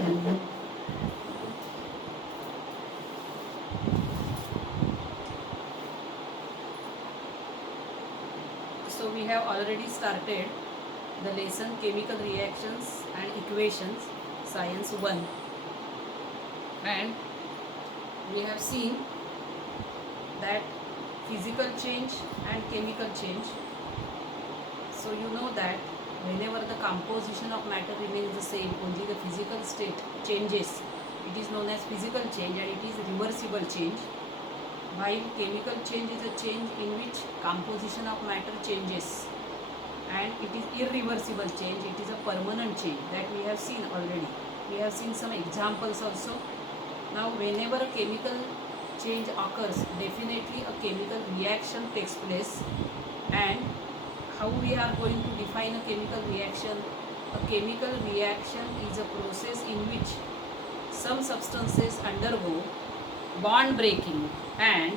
So we have already started the lesson chemical reactions and equations, science 1, and we have seen that physical change and chemical change. So you know that whenever the composition of matter remains the same, only the physical state changes. It is known as physical change and it is reversible change. While chemical change is a change in which composition of matter changes, and it is irreversible change, it is a permanent change that we have seen already. We have seen some examples also. Now whenever a chemical change occurs, definitely a chemical reaction takes place. And how we are going to define a chemical reaction? A chemical reaction is a process in which some substances undergo bond breaking and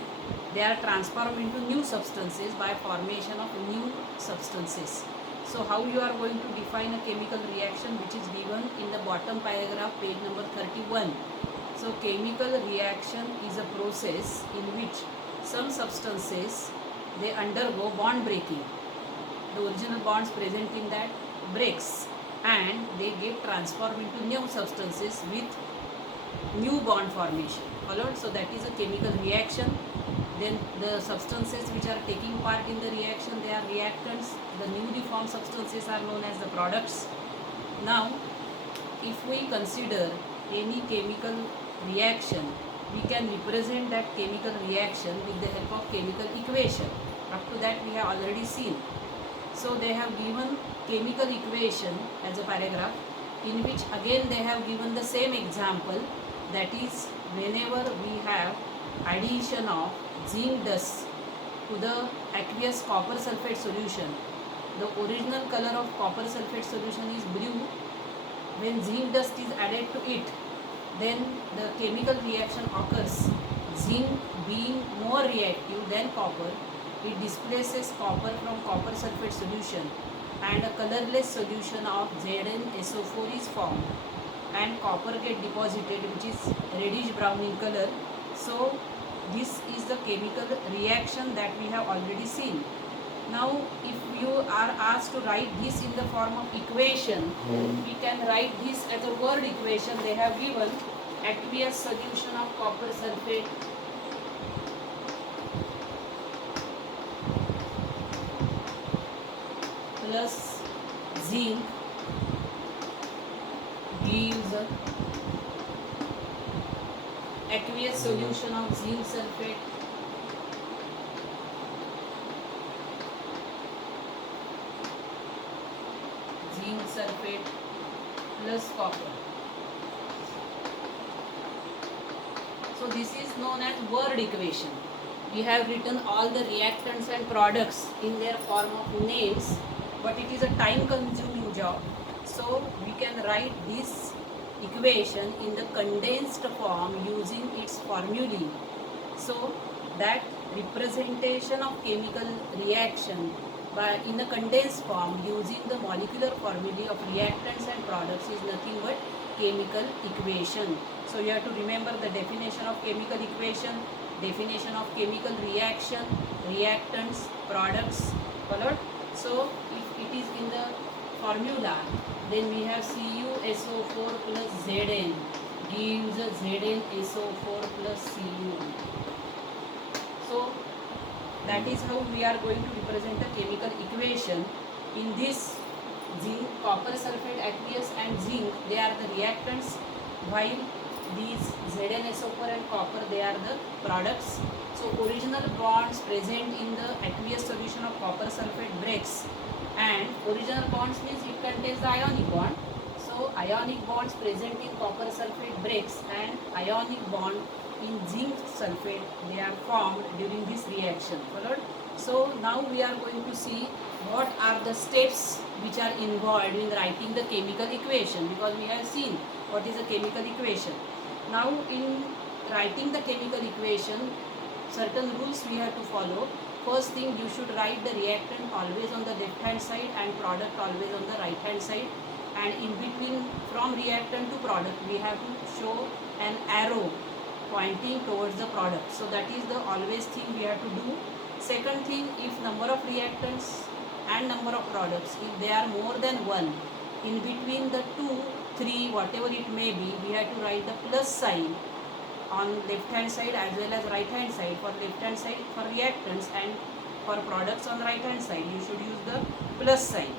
they are transformed into new substances by formation of new substances. So how you are going to define a chemical reaction, which is given in the bottom paragraph, page number 31. So chemical reaction is a process in which some substances they undergo bond breaking. The original bonds present in that breaks and they get transformed into new substances with new bond formation. Followed? So that is a chemical reaction. Then the substances which are taking part in the reaction, they are reactants. The newly formed substances are known as the products. Now if we consider any chemical reaction, we can represent that chemical reaction with the help of chemical equation. Up to that we have already seen. So they have given chemical equation as a paragraph, in which again they have given the same example, that is whenever we have addition of zinc dust to the aqueous copper sulfate solution. The original color of copper sulfate solution is blue. When zinc dust is added to it, then the chemical reaction occurs. Zinc being more reactive than copper, it displaces copper from copper sulfate solution and a colorless solution of ZnSO4 is formed and copper get deposited, which is reddish brown in color. So this is the chemical reaction that we have already seen. Now if you are asked to write this in the form of equation, we can write this as a word equation. They have given aqueous solution of copper sulfate plus zinc gives aqueous solution of zinc sulfate plus copper. So this is known as word equation. We have written all the reactants and products in their form of names, but it is a time consuming job. So we can write this equation in the condensed form using its formulae. So that representation of chemical reaction by in a condensed form using the molecular formulae of reactants and products is nothing but chemical equation. So you have to remember the definition of chemical equation, definition of chemical reaction, reactants, products. Followed? So if it is in the formula, then we have CuSO4 plus Zn gives ZnSO4 plus Cu. So that is how we are going to represent the chemical equation. In this, zinc, copper sulfate, aqueous and zinc, they are the reactants, while these ZnSO4 and copper, they are the products. So original bonds present in the aqueous solution of copper sulfate breaks, and original bonds means it contains the ionic bond. So ionic bonds present in copper sulfate breaks and ionic bond in zinc sulfate, they are formed during this reaction. Followed? So now we are going to see what are the steps which are involved in writing the chemical equation, because we have seen what is a chemical equation. Now in writing the chemical equation, certain rules we have to follow. First thing, you should write the reactant always on the left hand side and product always on the right hand side. and in between from reactant to product we have to show an arrow pointing towards the product. So that is the always thing we have to do. Second thing, if number of reactants and number of products, if they are more than one, in between the 2, 3, whatever it may be, we have to write the plus sign on left hand side as well as right hand side. For left hand side for reactants and for products on right hand side you should use the plus sign.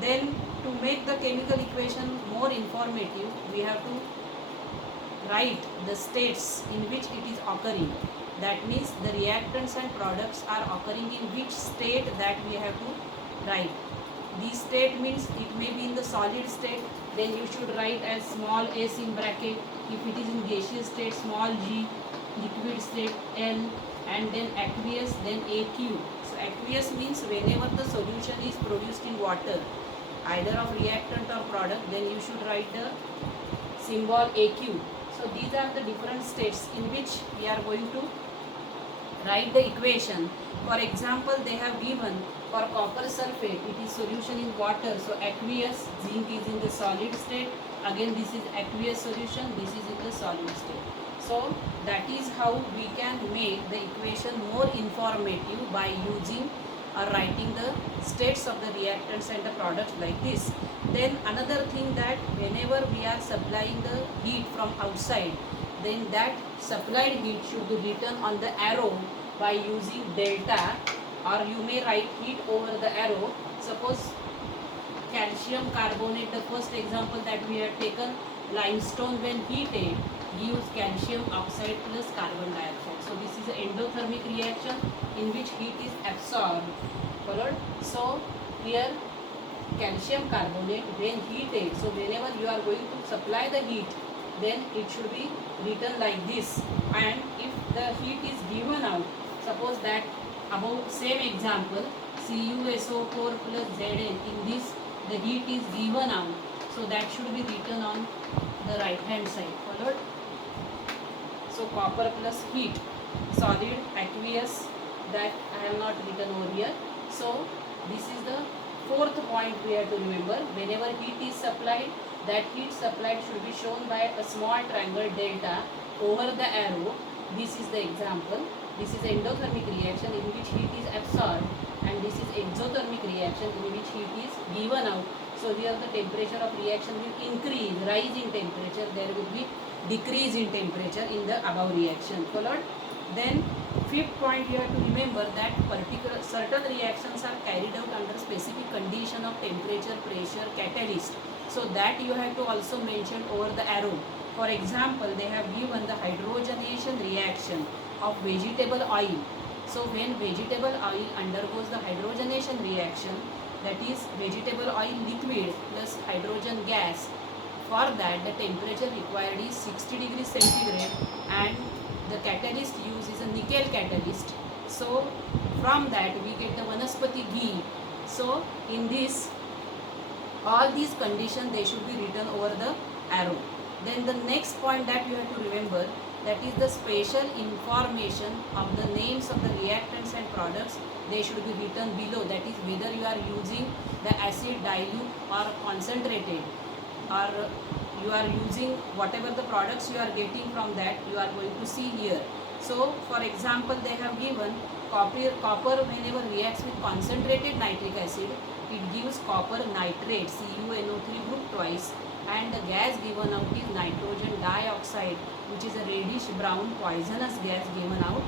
Then to make the chemical equation more informative, we have to write the states in which it is occurring. That means the reactants and products are occurring in which state, that we have to write. This state means it may be in the solid state, then you should write as small s in bracket. If it is in gaseous state, small g, liquid state L, and then aqueous, then AQ. So aqueous means whenever the solution is produced in water, either of reactant or product, then you should write the symbol AQ. So these are the different states in which we are going to write the equation. For example, they have given for copper sulfate, it is solution in water, so aqueous. Zinc is in the solid state, again this is aqueous solution, this is in the solid state. So that is how we can make the equation more informative by using or writing the states of the reactants and the products like this. Then another thing, that whenever we are supplying the heat from outside, then that supplied heat should be written on the arrow by using delta, or you may write heat over the arrow. Suppose calcium carbonate, the first example that we have taken, limestone when heated gives calcium oxide plus carbon dioxide. So this is an endothermic reaction in which heat is absorbed. Followed. So here calcium carbonate when heated, so whenever you are going to supply the heat, then it should be written like this. And if the heat is given out, suppose that above same example CuSO4 plus Zn, in this the heat is given out, so that should be written on the right hand side. Followed. So copper plus heat, solid, aqueous, that I have not written over here. So this is the fourth point we have to remember. Whenever heat is supplied, that heat supplied should be shown by a small triangle delta over the arrow. This is the example. This is endothermic reaction in which heat is absorbed, and this is exothermic reaction in which heat is given out. So here the temperature of reaction will increase, rise in temperature, there will be decrease in temperature in the above reaction. Followed. Then fifth point you have to remember, that particular certain reactions are carried out under specific condition of temperature, pressure, catalyst. So that you have to also mention over the arrow. For example, they have given the hydrogenation reaction of vegetable oil. So when vegetable oil undergoes the hydrogenation reaction, that is vegetable oil liquid plus hydrogen gas, for that the temperature required is 60 degrees centigrade, and the catalyst used is a nickel catalyst. So from that we get the vanaspati ghee. So in this, all these conditions they should be written over the arrow. Then the next point that you have to remember, that is the special information of the names of the reactants and products, they should be written below. That is whether you are using the acid, dilute or concentrated, or you are using whatever the products you are getting from that, you are going to see here. So for example, they have given copper whenever reacts with concentrated nitric acid, it gives copper nitrate, CuNO3 group twice, and the gas given out is nitrogen dioxide, which is a reddish brown poisonous gas given out.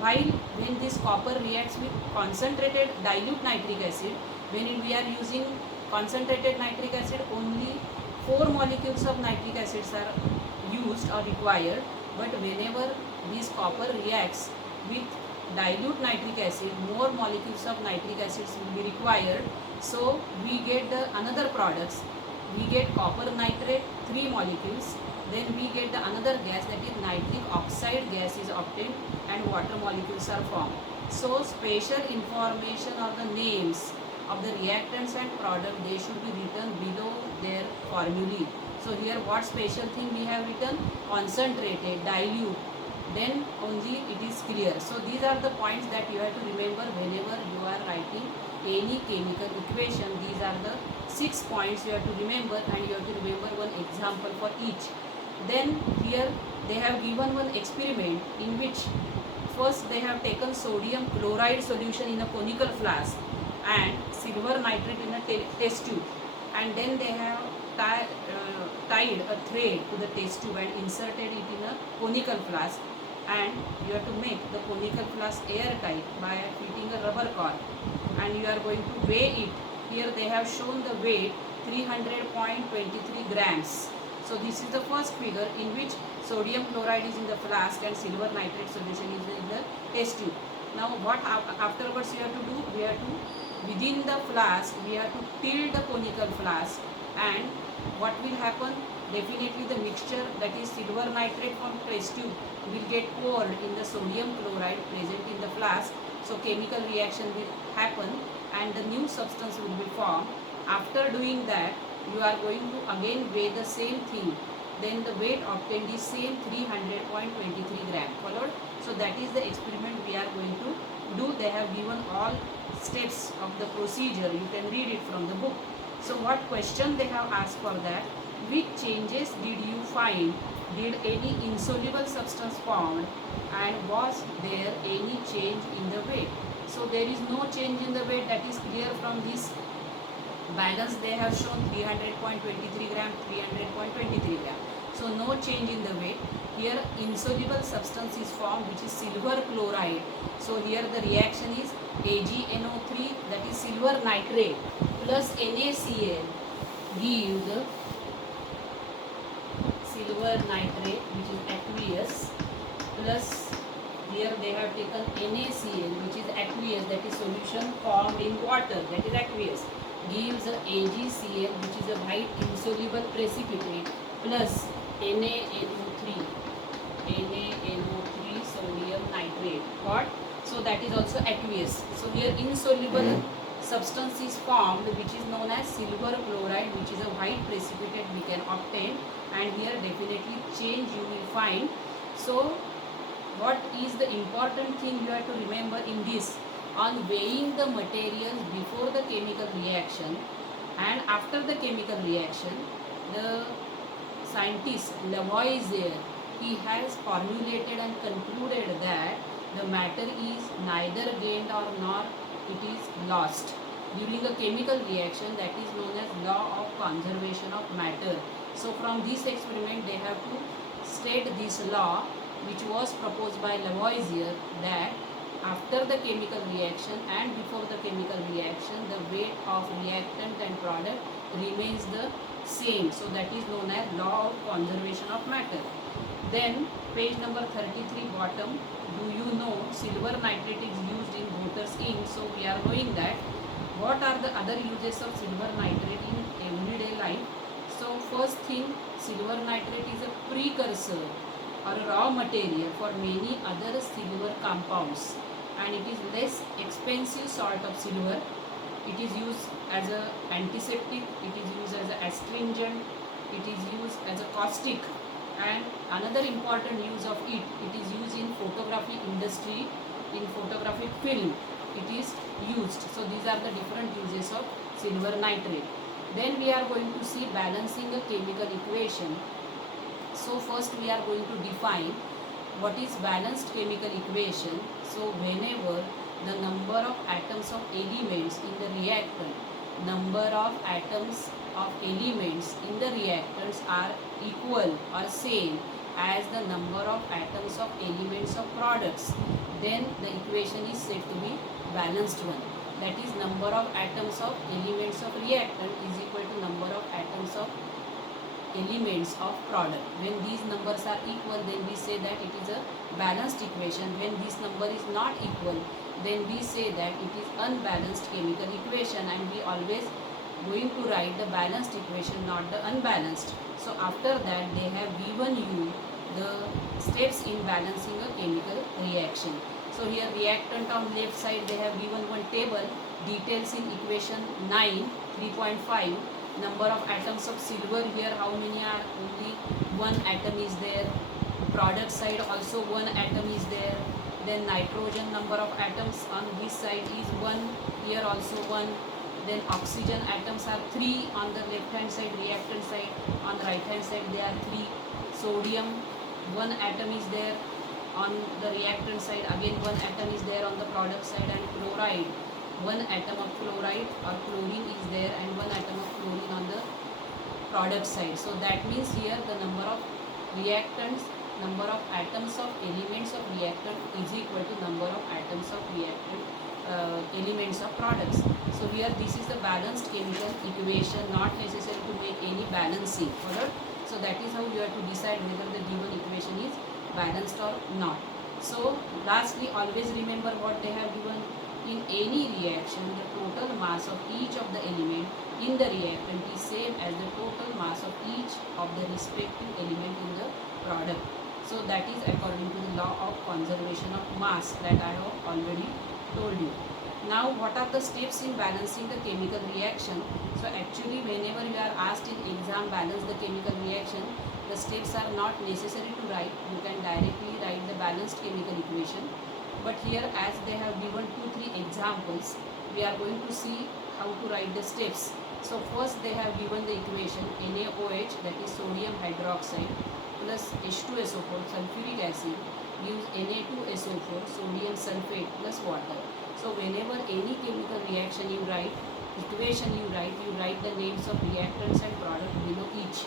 While when this copper reacts with concentrated dilute nitric acid, when we are using concentrated nitric acid, only 4 molecules of nitric acids are used or required, but whenever this copper reacts with dilute nitric acid, more molecules of nitric acids will be required. So we get the another products. We get copper nitrate 3 molecules, then we get the another gas, that is nitric oxide gas is obtained, and water molecules are formed. So special information or the names of the reactants and product, they should be written below their formulae. So here what special thing we have written? Concentrated, dilute, then only it is clear. So these are the points that you have to remember whenever you are writing any chemical equation. These are the 6 points you have to remember, and you have to remember one example for each. Then here they have given one experiment in which first they have taken sodium chloride solution in a conical flask and silver nitrate in a test tube, and then they have tied a thread to the test tube and inserted it in a conical flask, and you have to make the conical flask airtight by fitting a rubber cork, and you are going to weigh it. Here they have shown the weight 300.23 grams. So this is the first figure in which sodium chloride is in the flask and silver nitrate solution is in the test tube. Now what afterwards you have to do? We have to, within the flask, we have to tilt the conical flask, and what will happen? Definitely the mixture, that is silver nitrate from test tube, will get poured in the sodium chloride present in the flask. So chemical reaction will happen and the new substance will be formed. After doing that, you are going to again weigh the same thing. Then the weight obtained is same 300.23 gram. Followed? So that is the experiment we are going to do. They have given all steps of the procedure. You can read it from the book. So what question they have asked for that? Which changes did you find? Did any insoluble substance formed, and was there any change in the weight? So there is no change in the weight, that is clear from this balance. They have shown 300.23 gram, 300.23 gram. So no change in the weight. Here insoluble substance is formed, which is silver chloride. So here the reaction is AgNO3, that is silver nitrate, plus NaCl give the silver nitrate, which is aqueous, plus here they have taken NaCl, which is aqueous, that is solution formed in water, that is aqueous, gives AgCl, which is a white insoluble precipitate, plus NaNO3 sodium nitrate. What? So that is also aqueous. So here insoluble substance is formed, which is known as silver chloride, which is a white precipitate we can obtain, and here definitely change you will find. So what is the important thing you have to remember in this? On weighing the materials before the chemical reaction and after the chemical reaction, the scientist Lavoisier, he has formulated and concluded that the matter is neither gained or nor it is lost during a chemical reaction, that is known as law of conservation of matter. So from this experiment they have to state this law, which was proposed by Lavoisier, that after the chemical reaction and before the chemical reaction, the weight of reactant and product remains the same. So that is known as law of conservation of matter. Then page number 33 bottom, do you know silver nitrate is used in voters' ink? So we are knowing that. What are the other uses of silver nitrate in everyday life? So first thing, silver nitrate is a precursor or a raw material for many other silver compounds, and it is less expensive sort of silver. It is used as an antiseptic, it is used as an astringent, it is used as a caustic, and another important use of it, it is used in photography industry, in photographic film it is used. So these are the different uses of silver nitrate. Then we are going to see balancing a chemical equation. So first we are going to define what is balanced chemical equation. So whenever the number of atoms of elements in the reactant, number of atoms of elements in the reactants are equal or same as the number of atoms of elements of products, then the equation is said to be balanced one. That is, number of atoms of elements of reactant is equal to number of atoms of elements of product. When these numbers are equal, then we say that it is a balanced equation. When this number is not equal, then we say that it is unbalanced chemical equation, and we always going to write the balanced equation, not the unbalanced. So after that they have given you the steps in balancing a chemical reaction. So here reactant on left side they have given one table, details in equation 9 3.5. Number of atoms of silver, here how many are? Only one atom is there. Product side also one atom is there. Then nitrogen, number of atoms on this side is 1, here also 1. Then oxygen atoms are 3 on the left hand side, reactant side. On the right hand side they are 3. Sodium, 1 atom is there on the reactant side, again 1 atom is there on the product side. And chloride, 1 atom of chloride or chlorine is there and 1 atom of chlorine on the product side. So that means here the number of reactants, number of atoms of elements of reactant is equal to number of atoms of reactant elements of products. So here this is the balanced chemical equation, not necessary to make any balancing. Alright? So that is how you have to decide whether the given equation is balanced or not. So lastly, always remember what they have given. In any reaction, the total mass of each of the element in the reactant is same as the total mass of each of the respective element in the product. So that is according to the law of conservation of mass that I have already told you. Now what are the steps in balancing the chemical reaction? So actually whenever you are asked in exam balance the chemical reaction, the steps are not necessary to write. You can directly write the balanced chemical equation. But here as they have given 2-3 examples, we are going to see how to write the steps. So first they have given the equation NaOH, that is sodium hydroxide, plus H2SO4 sulfuric acid gives Na2SO4 sodium sulfate plus water. So whenever any chemical reaction you write, equation you write the names of reactants and product below each.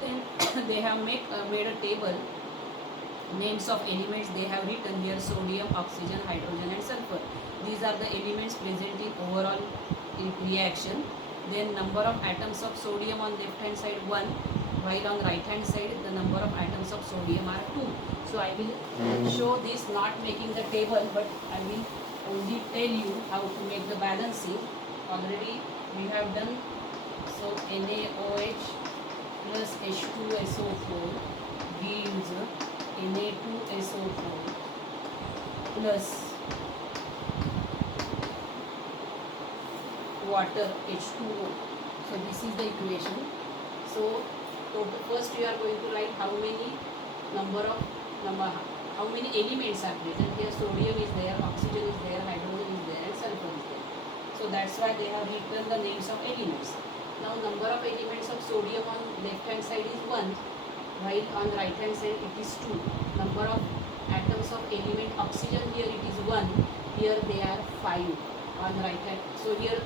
Then they have made a table, names of elements they have written here: sodium, oxygen, hydrogen and sulfur. These are the elements present in overall reaction. Then number of atoms of sodium on left hand side 1, while on right hand side the number of atoms of sodium are 2. So I will show this not making the table, but I will only tell you how to make the balancing. Already we have done. So NaOH plus H2SO4 gives Na2SO4 plus water H2O. So this is the equation. So first you are going to write how many how many elements are present here. Sodium is there, oxygen is there, hydrogen is there and sulfur is there. So that's why they have written the names of elements. Now number of elements of sodium on left hand side is 1, while on the right hand side it is 2. Number of atoms of element oxygen, here it is 1, here they are 5 on the right hand. So here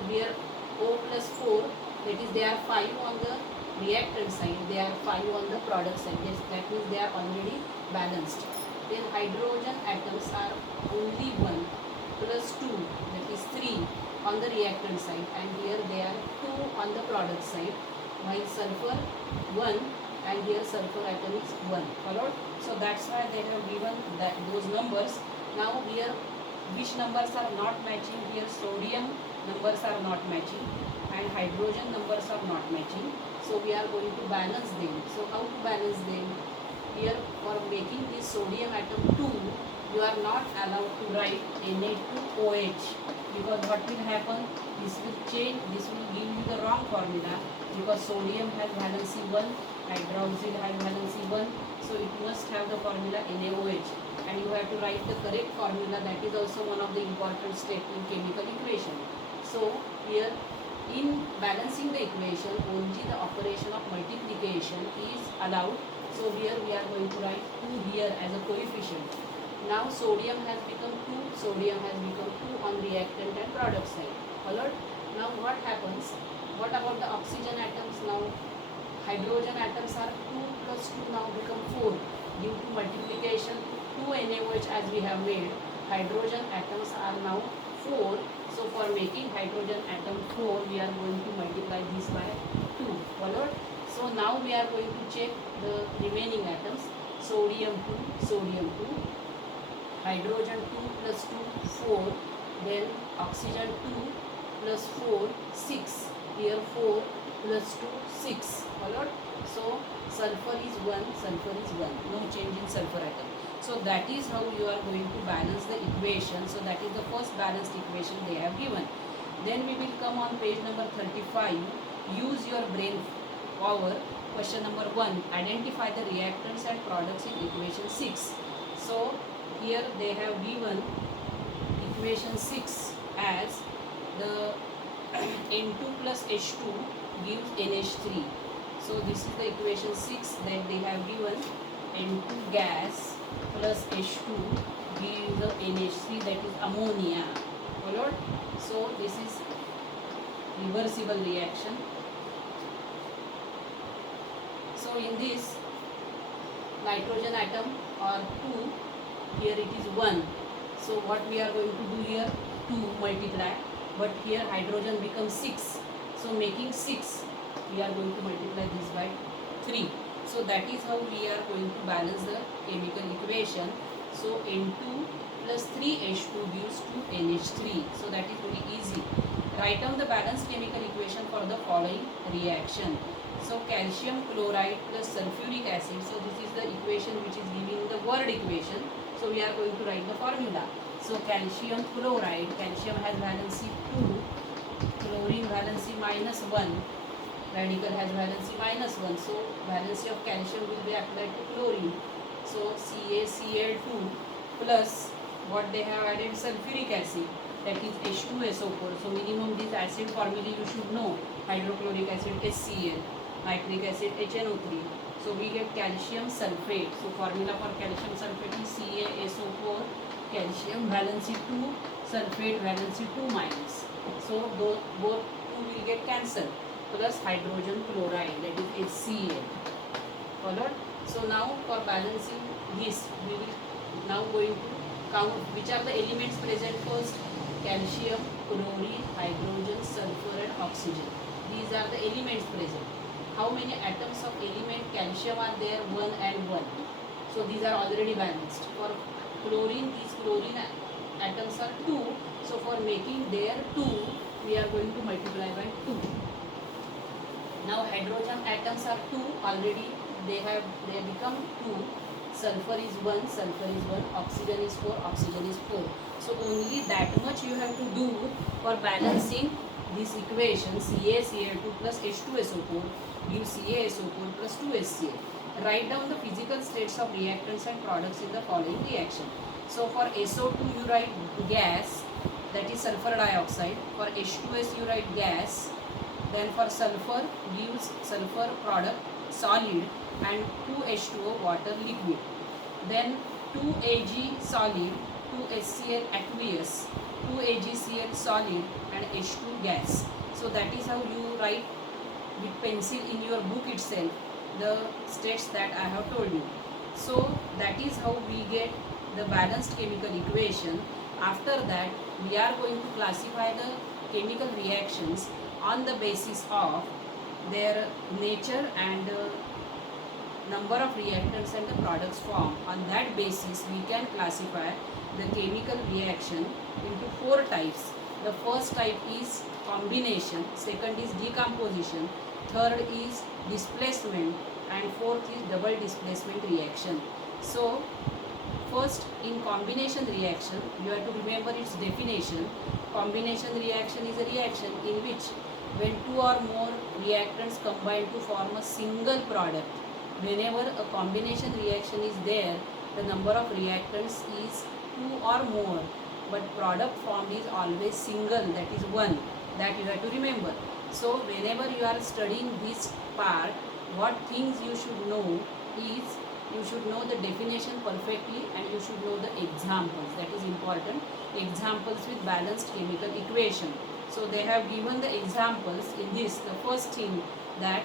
O plus 4, that is they are 5 on the reactant side, they are 5 on the product side. Yes, that means they are already balanced. Then hydrogen atoms are only 1 plus 2, that is 3 on the reactant side, and here they are 2 on the product side, while sulfur 1, and here sulfur atom is 1. Followed? So that's why they have given those numbers. Now here which numbers are not matching? Here sodium numbers are not matching and hydrogen numbers are not matching. So we are going to balance them. So how to balance them? Here for making this sodium atom 2, you are not allowed to write Na2OH, because what will happen? This will change, this will give you the wrong formula, because sodium has valency 1, hydroxyl has valency 1, so it must have the formula NaOH, and you have to write the correct formula. That is also one of the important steps in chemical equation. So here in balancing the equation, only the operation of multiplication is allowed. So here we are going to write 2 here as a coefficient. Now sodium has become 2, sodium has become 2 on reactant and product side. Followed? Now what happens? What about the oxygen atoms now? Hydrogen atoms are 2 plus 2 now become 4. Due to multiplication, 2 NaOH as we have made, hydrogen atoms are now 4. So for making hydrogen atom 4, we are going to multiply this by 2. Followed? So now we are going to check the remaining atoms. Sodium 2, hydrogen 2 plus 2, 4, then oxygen 2 plus 4, 6, here 4 plus 2, 6. Followed? So sulfur is 1, no change in sulfur atom. So that is how you are going to balance the equation. So that is the first balanced equation they have given. Then we will come on page number 35. Use your brain power. Question number 1. Identify the reactants and products in equation 6. So here they have given equation 6 as the N2 plus H2 gives NH3. So this is the equation 6 that they have given. N2 gas plus H2 gives the NH3, that is ammonia. Followed? So this is reversible reaction. So in this nitrogen atom are 2, here it is 1. So what we are going to do here? 2 multiply, but here hydrogen becomes 6. So making 6, we are going to multiply this by 3. So that is how we are going to balance the chemical equation. So N2 plus 3H2 gives 2NH3. So that is very easy. Write down the balanced chemical equation for the following reaction. So calcium chloride plus sulfuric acid. So this is the equation which is giving the word equation. So we are going to write the formula. So calcium chloride, calcium has valency 2, chlorine valency -1, radical has valency -1. So valency of calcium will be applied to chlorine. So CaCl2 plus what they have added, sulfuric acid, that is H2SO4. So minimum this acid formula you should know. Hydrochloric acid HCl, nitric acid HNO3. So we get calcium sulfate. So formula for calcium sulfate is CaSO4, calcium valency 2, sulfate valency 2 minus. So both 2 will get cancelled, plus hydrogen chloride, that is HCl. Followed? So now for balancing this, we will now going to count which are the elements present first. Calcium, chlorine, hydrogen, sulfur and oxygen. These are the elements present. How many atoms of element calcium are there? 1 and 1. So these are already balanced. For chlorine, these chlorine atoms are 2. So for making their 2, we are going to multiply by 2. Now hydrogen atoms are 2 already. They become 2. Sulfur is 1, oxygen is 4, oxygen is 4. So only that much you have to do for balancing this equation. CaCl2 plus H2SO4 gives CaSO4 plus 2HCl. Write down the physical states of reactants and products in the following reaction. So for SO2 you write gas, that is sulfur dioxide. For H2S you write gas. Then for sulfur gives sulfur product solid and 2H2O water liquid. Then 2Ag solid, 2HCl aqueous, 2AgCl solid and H2 gas. So that is how you write with pencil in your book itself the states that I have told you. So that is how we get the balanced chemical equation. After that we are going to classify the chemical reactions on the basis of their nature and number of reactants and the products formed. On that basis we can classify the chemical reaction into 4 types. The first type is combination, second is decomposition, third is displacement and fourth is double displacement reaction. So first, in combination reaction, you have to remember its definition. Combination reaction is a reaction in which when 2 or more reactants combine to form a single product. Whenever a combination reaction is there, the number of reactants is 2 or more, but product formed is always single, that is 1. That you have to remember. So whenever you are studying this part, what things you should know is, you should know the definition perfectly and you should know the examples. That is important. Examples with balanced chemical equation. So they have given the examples in this. The first thing, that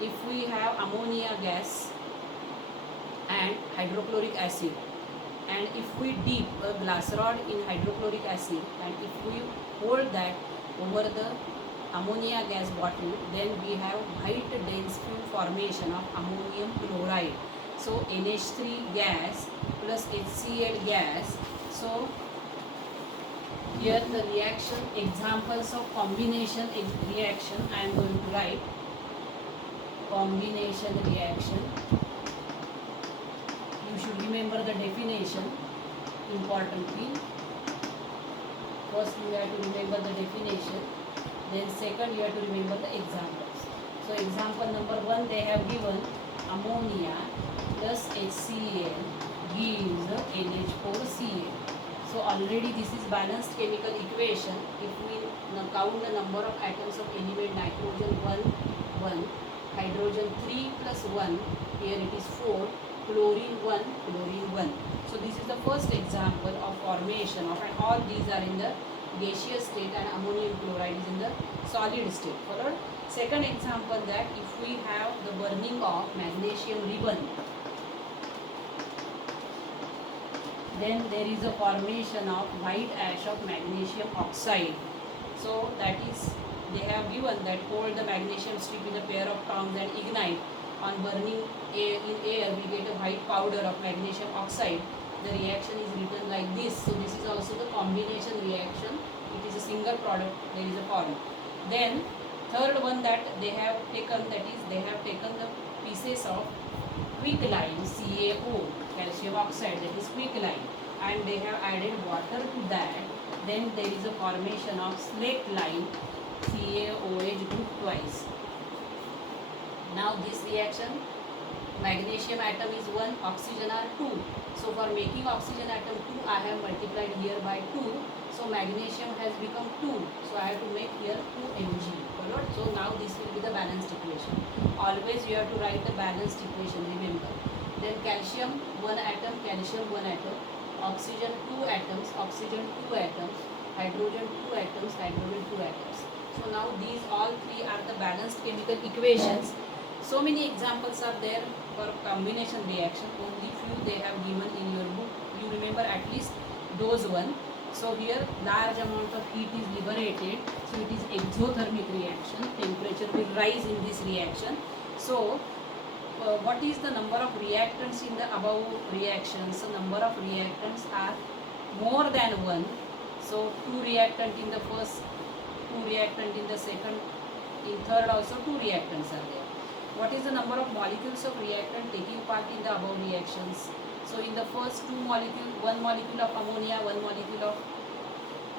if we have ammonia gas and hydrochloric acid, and if we dip a glass rod in hydrochloric acid and if we hold that over the ammonia gas bottle, then we have white dense film formation of ammonium chloride. So NH3 gas plus HCl gas. So here the reaction, examples of combination reaction I am going to write. Combination reaction, you should remember the definition importantly. First you have to remember the definition, then second you have to remember the examples. So example number 1, they have given ammonia plus HCl gives NH4Cl. So already this is balanced chemical equation. If we count the number of atoms of element nitrogen 1, hydrogen 3 plus 1, here it is 4, chlorine 1, chlorine 1. So this is the first example of formation of, and all these are in the gaseous state and ammonium chloride is in the solid state. Followed. Second example, that if we have the burning of magnesium ribbon, then there is a formation of white ash of magnesium oxide. So that is, they have given that hold the magnesium strip in a pair of tongs and ignite. On burning in air, we get a white powder of magnesium oxide. The reaction is written like this. So this is also the combination reaction. It is a single product, there is a form. Then third one that they have taken, that is they have taken the pieces of quicklime, CaO, calcium oxide, that is quicklime, and they have added water to that. Then there is a formation of slaked lime, CaOH group twice. Now this reaction, magnesium atom is 1, oxygen are 2. So for making oxygen atom 2, I have multiplied here by 2. So magnesium has become 2. So I have to make here 2 Mg. Followed? So now this will be the balanced equation. Always you have to write the balanced equation, remember. Then calcium 1 atom, calcium 1 atom, oxygen 2 atoms, oxygen 2 atoms, hydrogen 2 atoms, hydrogen 2 atoms. So now these all three are the balanced chemical equations. So many examples are there for combination reaction. Only few they have given in your book. You remember at least those one. So here large amount of heat is liberated. So it is exothermic reaction. Temperature will rise in this reaction. So what is the number of reactants in the above reactions? So number of reactants are more than 1. So 2 reactant in the first, 2 reactant in the second, in third also 2 reactants are there. What is the number of molecules of reactant taking part in the above reactions? So in the first 2 molecules, 1 molecule of ammonia, 1 molecule of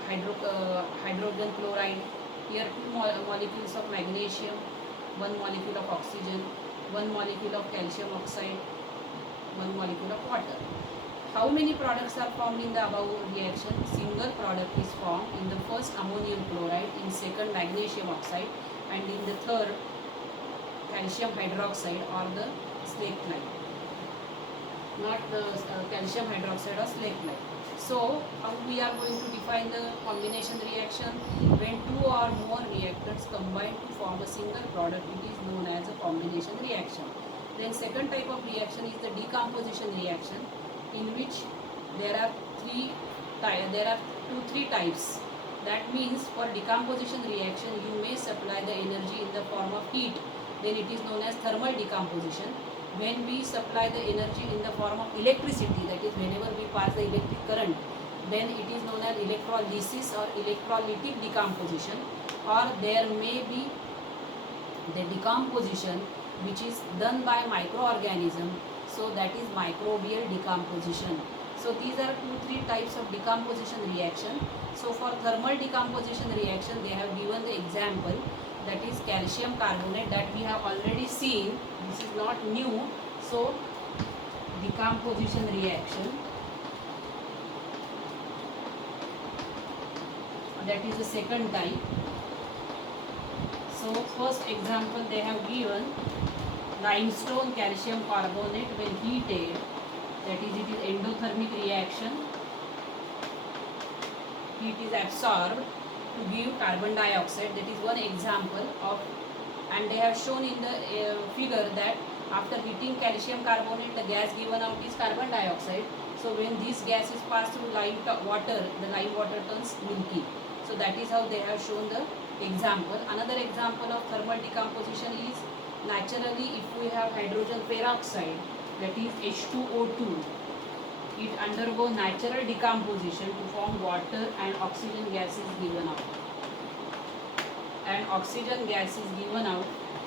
hydrogen chloride. Here 2 molecules of magnesium, 1 molecule of oxygen, 1 molecule of calcium oxide, 1 molecule of water. How many products are formed in the above reaction? Single product is formed in the first ammonium chloride, in second magnesium oxide, and in the third calcium hydroxide or the slaked lime. Not the calcium hydroxide or slaked lime. So how we are going to define the combination reaction? When 2 or more reactants combine to form a single product, it is known as a combination reaction. Then second type of reaction is the decomposition reaction, in which there are 2-3 types. That means for decomposition reaction, you may supply the energy in the form of heat. Then it is known as thermal decomposition. When we supply the energy in the form of electricity, that is whenever we pass the electric current, then it is known as electrolysis or electrolytic decomposition. Or there may be the decomposition which is done by microorganism, so that is microbial decomposition. So these are 2-3 types of decomposition reaction. So for thermal decomposition reaction, they have given the example, that is calcium carbonate, that we have already seen. This is not new. So decomposition reaction, that is the second type. So first example they have given, limestone calcium carbonate when heated, that is it is endothermic reaction. Heat is absorbed to give carbon dioxide. That is one example of, and they have shown in the figure that after heating calcium carbonate, the gas given out is carbon dioxide. So when this gas is passed through lime water, the lime water turns milky. So that is how they have shown the example. Another example of thermal decomposition is, naturally if we have hydrogen peroxide, that is H2O2, it undergo natural decomposition to form water and oxygen gas is given out. And oxygen gas is given out.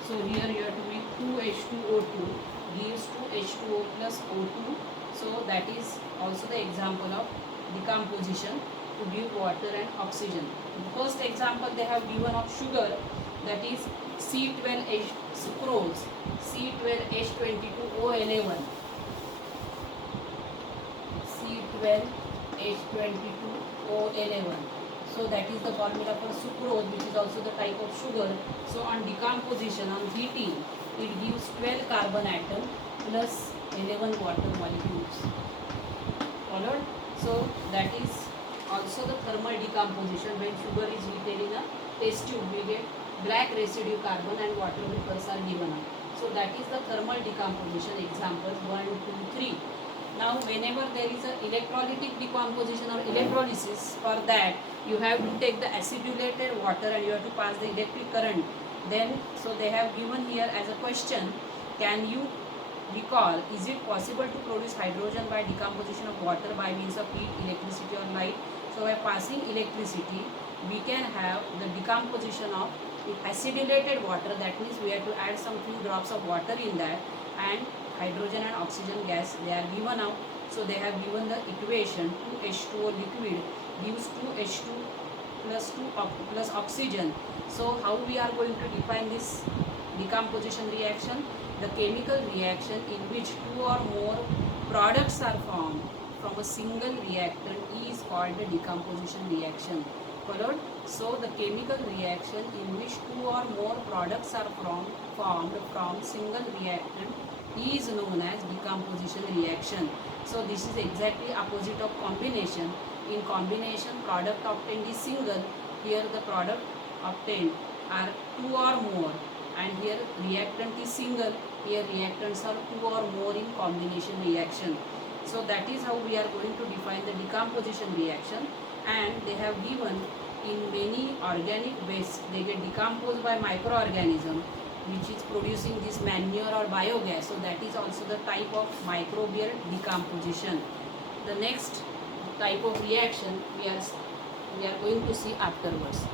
So here you have to make 2H2O2 gives 2H2O plus O2. So that is also the example of decomposition to give water and oxygen. The first example they have given of sugar, that is C12H sucrose, C12H22O11, C12H22O11. H22O11. So that is the formula for sucrose, which is also the type of sugar. So on decomposition, on heating, it gives 12 carbon atom plus 11 water molecules. Followed? So that is also the thermal decomposition. When sugar is heated in a test tube, we get black residue carbon and water vapors are given out. So that is the thermal decomposition. Examples 1, 2, 3. Now whenever there is a electrolytic decomposition or electrolysis, for that you have to take the acidulated water and you have to pass the electric current. Then so they have given here as a question, can you recall, is it possible to produce hydrogen by decomposition of water by means of heat, electricity or light? So by passing electricity, we can have the decomposition of acidulated water. That means we have to add some few drops of water in that, and hydrogen and oxygen gas, they are given out. So they have given the equation 2H2O liquid gives 2H2 plus 2 plus oxygen. So how we are going to define this decomposition reaction? The chemical reaction in which two or more products are formed from a single reactant is called the decomposition reaction. Followed? So the chemical reaction in which two or more products are formed from single reactant is known as decomposition reaction. So this is exactly opposite of combination. In combination, product obtained is single. Here the product obtained are two or more, and here reactant is single. Here reactants are two or more in combination reaction. So that is how we are going to define the decomposition reaction. And they have given in many organic waste, they get decomposed by microorganism which is producing this manure or biogas. So that is also the type of microbial decomposition. The next type of reaction we are going to see afterwards.